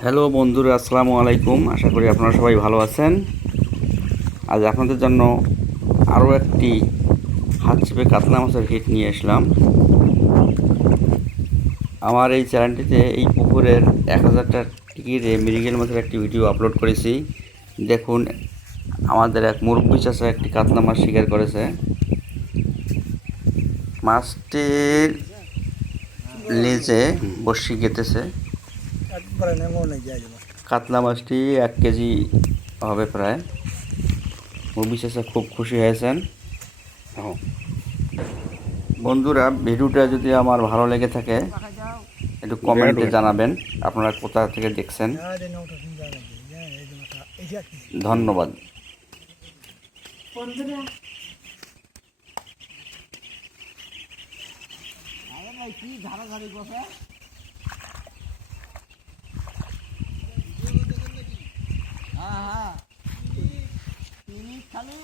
Hello বন্ধুরা, আসসালামু আলাইকুম। আশা করি আপনারা সবাই ভালো আছেন। আজ আপনাদের জন্য আরও একটি হাত চেপে কাতলা মাছের হিট নিয়ে আসলাম। আমার এই চ্যানেলটিতে এই পুকুরের 1000টা টিকিটে মৃগেল মাছের একটি ভিডিও আপলোড করেছি। দেখুন, আমাদের এক মুরব্বি চাচা একটি কাতলা মাছ শিকার করেছে। মাছটির লেজে বড়শি গেঁথেছে। কাতলা মাছটি 1 কেজি হবে প্রায়। মুরব্বি চাচা খুব খুশি হয়েছেন। বন্ধুরা, ভিডিওটা যদি আমার ভালো লেগে থাকে একটু কমেন্টে জানাবেন আপনারা কোথা থেকে দেখছেন। ধন্যবাদ। খালি